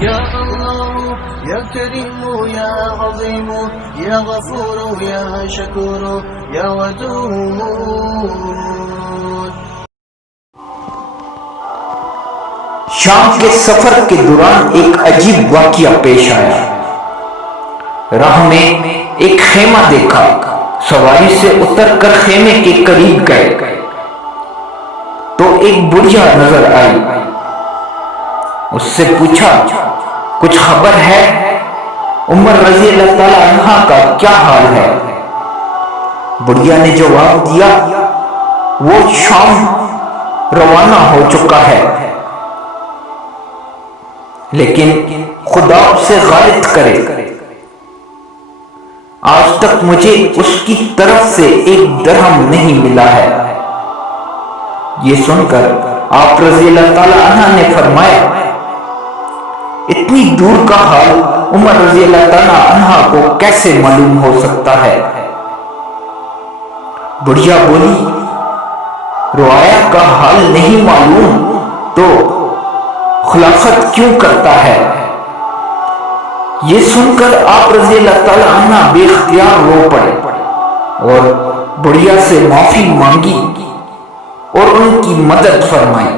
یا اللہ یا کریم یا عظیم یا غفور یا شکور یا ودود۔ شام کے سفر کے دوران ایک عجیب واقعہ پیش آیا۔ راہ میں ایک خیمہ دیکھا، سواری سے اتر کر خیمے کے قریب گئے تو ایک بڑھیا نظر آئی۔ اس سے پوچھا کچھ خبر ہے؟ عمر رضی اللہ تعالی عنہ کا کیا حال ہے؟ بڑھیا نے جواب دیا وہ شام روانہ ہو چکا ہے، لیکن خدا اسے غارت کرے، آج تک مجھے اس کی طرف سے ایک درہم نہیں ملا ہے۔ یہ سن کر آپ رضی اللہ تعالی عنہ نے فرمایا اتنی دور کا حال عمر رضی اللہ تعالی عنہ کو کیسے معلوم ہو سکتا ہے؟ بڑھیا بولی رعایا کا حال نہیں معلوم تو خلافت کیوں کرتا ہے؟ یہ سن کر آپ رضی اللہ تعالی عنہ بے اختیار رو پڑے اور بڑھیا سے معافی مانگی اور ان کی مدد فرمائی۔